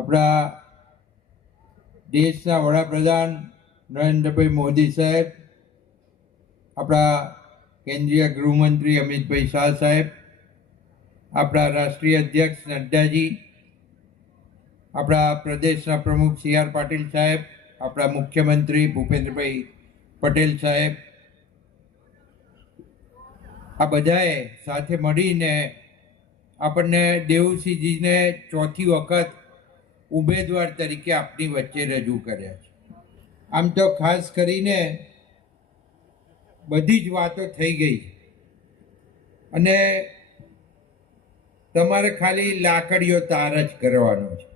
આપણા દેશના વડાપ્રધાન નરેન્દ્રભાઈ મોદી સાહેબ, આપણા કેન્દ્રીય ગૃહમંત્રી અમિતભાઈ શાહ સાહેબ, આપણા રાષ્ટ્રીય અધ્યક્ષ નડ્ડાજી, આપણા પ્રદેશના પ્રમુખ સી આર પાટીલ સાહેબ, આપણા મુખ્યમંત્રી ભૂપેન્દ્રભાઈ પટેલ સાહેબ. આ બધાએ સાથે મળીને આપણને દેવસિંહજીને ચોથી વખત ઉમેદવાર તરીકે આપની વચ્ચે રજૂ કર્યા છે. આમ તો ખાસ કરીને બધી જ વાતો થઈ ગઈ અને તમારે ખાલી લાકડીઓ તાર જ કરવાનો છે.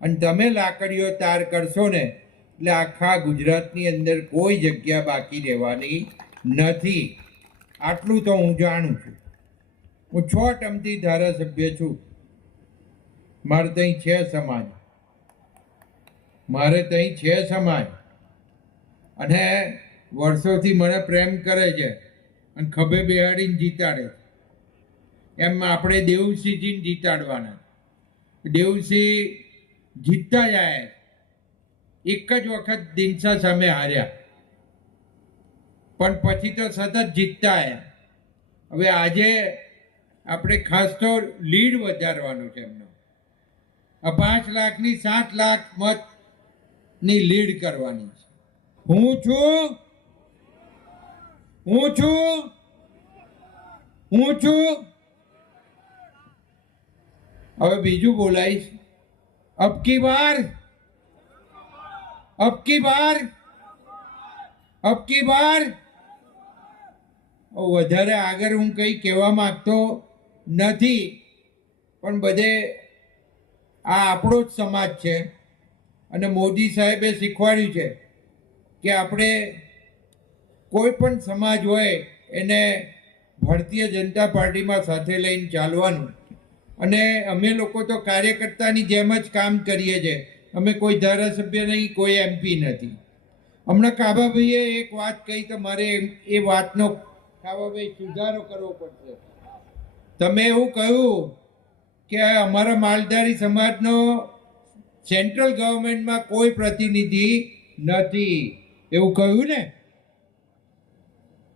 અને તમે લાકડીઓ તાર કરશો ને, એટલે આખા ગુજરાતની અંદર કોઈ જગ્યા બાકી રહેવાની નથી. આટલું તો હું જાણું છું. હું છ ટમથી ધારાસભ્ય છું. મારે ત્યાં છે સમાજ. મારે ત્યાં છે સમાજ અને વર્ષોથી મને પ્રેમ કરે છે અને ખભે બેહાડીને જીતાડે એમ આપણે દેવસિંહજીને જીતાડવાના. દેવસિંહ જીતતા જાય. એક જ વખત દિનસા સામે હાર્યા. પણ પછી તો સતત જીતતા આવ્યા હવે આજે આપણે ખાસ તો લીડ વધારવાનું છે એમનો. આ પાંચ લાખની સાત લાખ મતની લીડ કરવાની છે. હું છું? હું છું? હું છું? હવે બીજું બોલાઈશ અબકી બાર? અબકી બાર? અબકી બાર? વધારે આગળ હું કંઈ કહેવા માંગતો નથી, પણ બધે આ આપણો જ સમાજ છે. અને મોદી સાહેબે શીખવાડ્યું છે કે આપણે કોઈ પણ સમાજ હોય એને ભારતીય જનતા પાર્ટીમાં સાથે લઈને ચાલવાનું. અને અમે લોકો તો કાર્યકર્તાની જેમ જ કામ કરીએ છીએ. અમે કોઈ ધારાસભ્ય નહીં, કોઈ એમપી નથી. હમણાં કાબાભાઈએ એક વાત કહી તો મારે એ વાતનો કાબાભાઈ સુધારો કરવો પડશે. તમે એવું કહ્યું કે અમારા માલધારી સમાજનો સેન્ટ્રલ ગવર્મેન્ટમાં કોઈ પ્રતિનિધિ નથી. એવું કહ્યું ને?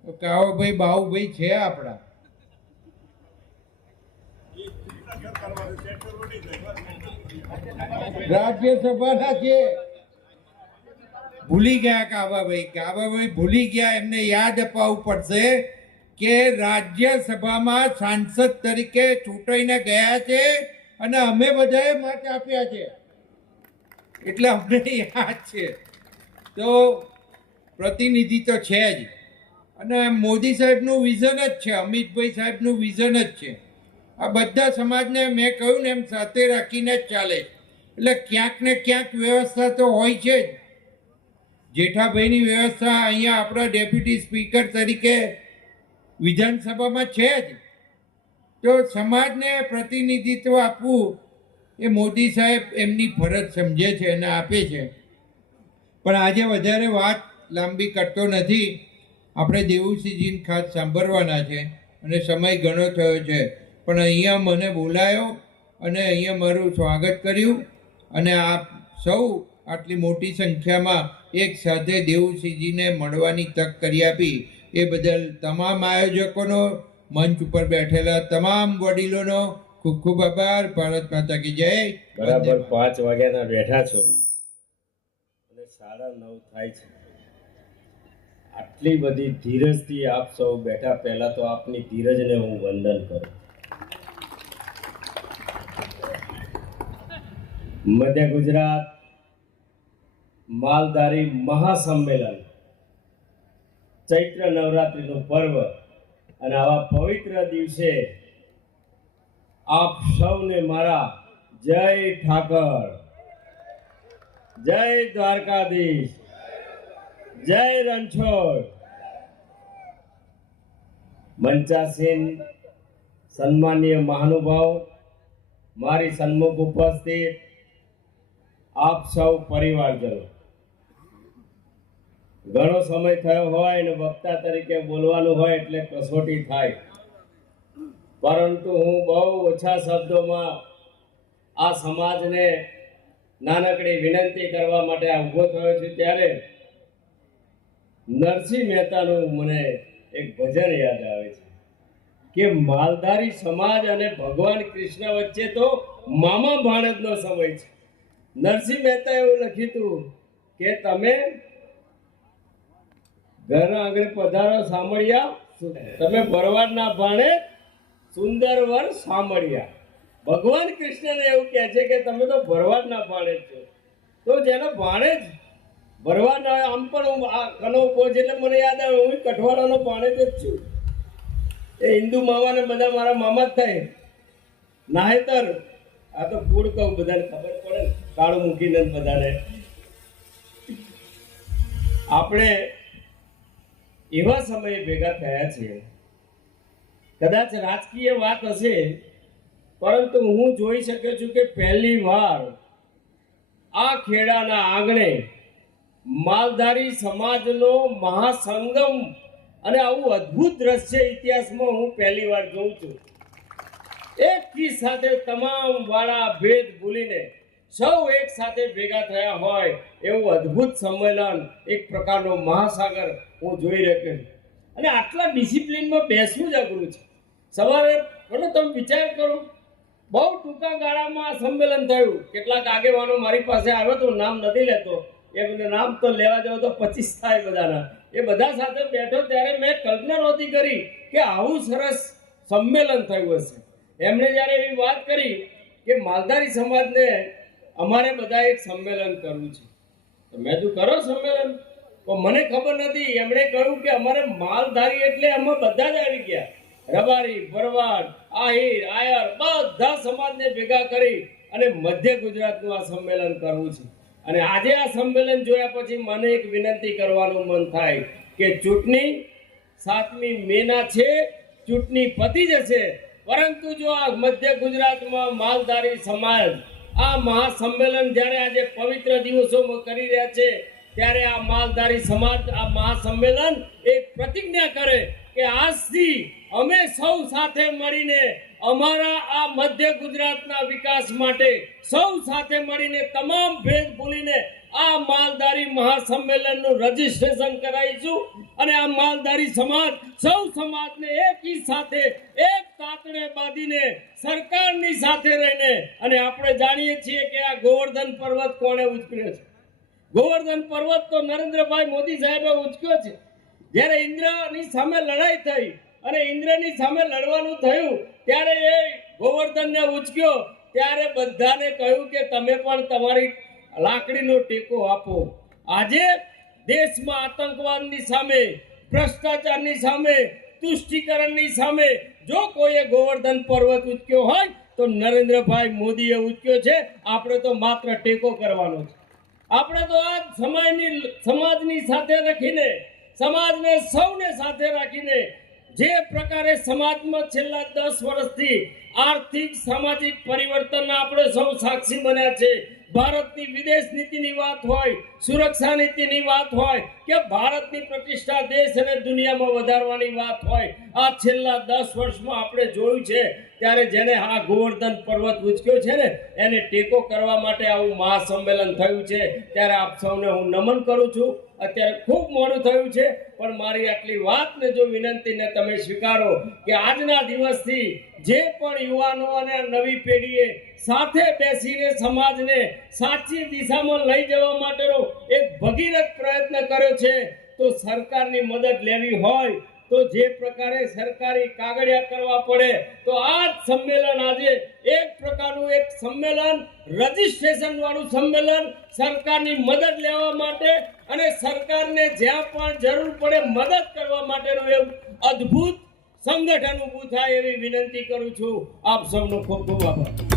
તો કાવાભાઈ બાહુભાઈ છે આપણા. રાજ્યસભાના છે. ભૂલી ગયા કાબાભાઈ કાબાભાઈ ભૂલી ગયા, એમને યાદ અપાવવું પડશે કે રાજ્યસભામાં સાંસદ તરીકે ચૂંટાઈને ગયા છે અને અમે બધાએ મત આપ્યા છે. એટલે અમને યાદ છે. તો પ્રતિનિધિ તો છે જ. અને મોદી સાહેબનું વિઝન જ છે, અમિતભાઈ સાહેબનું વિઝન જ છે. આ બધા સમાજને મેં કહ્યું ને એમ સાથે રાખીને જ ચાલે એટલે ક્યાંક ને ક્યાંક વ્યવસ્થા તો હોય છે જ. જેઠાભાઈની વ્યવસ્થા અહીંયા આપણા ડેપ્યુટી સ્પીકર તરીકે વિધાનસભામાં છે જ. તો સમાજને પ્રતિનિધિત્વ આપવું એ મોદી સાહેબ એમની ફરજ સમજે છે અને આપે છે. પણ આજે વધારે વાત લાંબી કરતો નથી. આપણે દેવુસિંહજીને ખાસ સાંભળવાના છે અને સમય ઘણો થયો છે. પણ અહીંયા મને બોલાયો અને અહીંયા મારું સ્વાગત કર્યું અને આપ સૌ આટલી મોટી સંખ્યામાં એક સાથે દેવુસિંહજીને મળવાની તક કરી આપી. એ બદલ તમામ આયોજકોનો, મંચ ઉપર બેઠેલા તમામ વડીલોનો ખૂબ ખૂબ આભાર ભારત માતા કી જય. બરાબર પાંચ વાગ્યાના બેઠા છો. અને સાડા નવ થાય છે. આટલી બધી ધીરજથી આપ સૌ બેઠા. પહેલા તો આપની ધીરજને હું વંદન કરું. મધ્ય ગુજરાત માલધારી મહાસંમેલન. ચૈત્ર નવરાત્રિનું પર્વ. અને આવા પવિત્ર દિવસે આપ સૌને મારા જય ઠાકર. જય દ્વારકાધીશ. જય રણછોડ. મંચાસીન સન્માનીય મહાનુભાવ, મારી સન્મુખ ઉપસ્થિત, આપ સૌ પરિવારજનો. ઘણો સમય થયો હોય અને વક્તા તરીકે બોલવાનું હોય એટલે કસોટી થાય. પરંતુ હું બહુ ઓછા શબ્દોમાં આ સમાજને નાનકડી વિનંતી કરવા માટે આ ઊભો થયો છું. ત્યારે નરસિંહ મહેતાનું મને એક ભજન યાદ આવે છે કે માલધારી સમાજ અને ભગવાન કૃષ્ણ વચ્ચે તો મામા ભાણજનો સમય છે. નરસિંહ મહેતા એવું લખ્યું હતું કે તમે ઘરના આગળ પધારો, સાંભળ્યા? તમે ભરવાડના ભાણે સુંદર વર સાંભળ્યા. ભગવાન કૃષ્ણને એવું કહે છે કે તમે તો ભાણે જ છો. તો જેને ભાણે જ ભરવાડના આમ પણ હું આ કનો ઊભો છે એટલે મને યાદ આવે, હું કઠવાડાનો ભાણે જ છું. એ હિન્દુ મામાને બધા મારા મામા જ થાય. નાહેતર, આ તો કુળ કહું, બધાને ખબર પડે કાળું મૂકીને બધાને. આપણે એવા સમયે ભેગા થયા છીએ કદાચ રાજકીય વાત હશે, પરંતુ હું જોઈ શક્યો છું કે પહેલી વાર આ ખેડાના આંગણે માલધારી સમાજનો મહાસંગમ અને આવું અદ્ભુત દ્રશ્ય ઇતિહાસમાં હું પહેલી વાર જોઉં છું. એક સાથે તમામ વાળા ભેદ ભૂલીને સૌ એક સાથે ભેગા થયા હોય એવું અદ્ભુત સંમેલન એક પ્રકારનો મહાસાગર હું જોઈ રહ્યો અને આટલા ડિસિપ્લિનમાં બેસવું જ અઘરું છે. સવારે બોલો તમે વિચાર કરો, બહુ ટૂંકા ગાળામાં આ સંમેલન થયું. કેટલાક આગેવાનો મારી પાસે આવ્યો તો નામ નથી લેતો. એ મને નામ તો લેવા જાવ તો પચીસ થાય બધાના. એ બધા સાથે બેઠો ત્યારે મેં કલ્પના નહોતી કરી કે આવું સરસ સંમેલન થયું હશે. એમણે જ્યારે એવી વાત કરી કે માલધારી સમાજને અમારે બધા એક સંમેલન કરવું છે. તો મેં તું કરો સંમેલન. પણ મને ખબર નથી, એમણે કહ્યું કે અમારે માલધારી એટલે અમે બધા જ આવી ગયા. રબારી, ભરવાડ, આહિર, આયર બધા સમાજને ભેગા કરી અને મધ્ય ગુજરાતનું આ સંમેલન કરવું છે. અને આજે આ સંમેલન જોયા પછી મને એક વિનંતી કરવાનું મન થાય કે ચૂંટણી સાતમી મેના છે, ચૂંટણી પતી જશે, પરંતુ જો આ મધ્ય ગુજરાતમાં માલધારી સમાજ આ મહાસંમેલન જ્યારે આજે પવિત્ર દિવસોમાં કરી રહ્યા છે, ત્યારે આ માલધારી સમાજ, આ મહાસંમેલન એક પ્રતિજ્ઞા કરે કે આજથી અમે સૌ સાથે મળીને અમારા આ મધ્ય ગુજરાતના વિકાસ માટે સૌ સાથે મળીને તમામ ભેદ ભૂલીને આ માલધારી મહાસંમેલનનું રજીસ્ટ્રેશન કરાવીશું અને આ માલધારી સમાજ, સૌ સમાજને એકી સાથે, એક તાતણે બાંધીને સરકારની સાથે રહીને અને આપણે જાણીએ છીએ કે આ ગોવર્ધન પર્વત કોણે ઉચક્યો છે? ગોવર્ધન પર્વત તો નરેન્દ્રભાઈ મોદી સાહેબે ઉચક્યો છે. જ્યારે ઇન્દ્રની સામે લડાઈ થઈ અને ઇન્દ્રની સામે લડવાનું થયું, ત્યારે એ ગોવર્ધનને ઉચક્યો. ત્યારે બધાને કહ્યું કે તમે પણ તમારી લાકડીનો ટેકો આપો. આજે દેશમાં આતંકવાદની સામે, ભ્રષ્ટાચારની સામે, તુષ્ટિકરણની સામે જો કોઈએ ગોવર્ધન પર્વત ઉચક્યો હોય, તો નરેન્દ્રભાઈ મોદીએ ઉચક્યો છે. આપણે તો માત્ર ટેકો કરવાનો છે. આપણે તો આ સમાજની સમાજની સાથે રાખીને સમાજને સૌને સાથે રાખીને જે પ્રકારે સમાજમાં છેલ્લા દસ વર્ષથી આર્થિક, સામાજિક પરિવર્તન આપણે સૌ સાક્ષી બન્યા છે. ભારતની વિદેશ નીતિની વાત હોય, સુરક્ષા નીતિની વાત હોય કે ભારતની પ્રતિષ્ઠા દેશ અને દુનિયામાં વધારવાની વાત હોય, આ છેલ્લા દસ વર્ષમાં આપણે જોયું છે. ત્યારે જેને આ ગોવર્ધન પર્વત ઉચક્યો છે ને, એને ટેકો કરવા માટે આવું મહાસંમેલન થયું છે. ત્યારે આપ સૌને હું નમન કરું છું. અત્યારે ખૂબ મોડું થયું છે, પણ મારી આટલી વાતને જો વિનંતીને તમે સ્વીકારો કે આજના દિવસથી જે પણ યુવાનો અને નવી પેઢીએ સાથે બેસીને સમાજને સાચી દિશામાં લઈ જવા માટેનો એક ભગીરથ પ્રયત્ન કર્યો છે, તો સરકારની મદદ લેવી હોય તો જે પ્રકારે સરકારી કાગળિયા કરવા પડે, તો આ સંમેલન આજે એક પ્રકારનું એક સંમેલન રજીસ્ટ્રેશન વાળું સંમેલન સરકારની મદદ લેવા માટે અને સરકારને જ્યાં પણ જરૂર પડે મદદ કરવા માટેનું એવું અદ્ભુત સંગઠન ઊભું થાય એવી વિનંતી કરું છું. આપ સૌનો ખૂબ ખૂબ આભાર.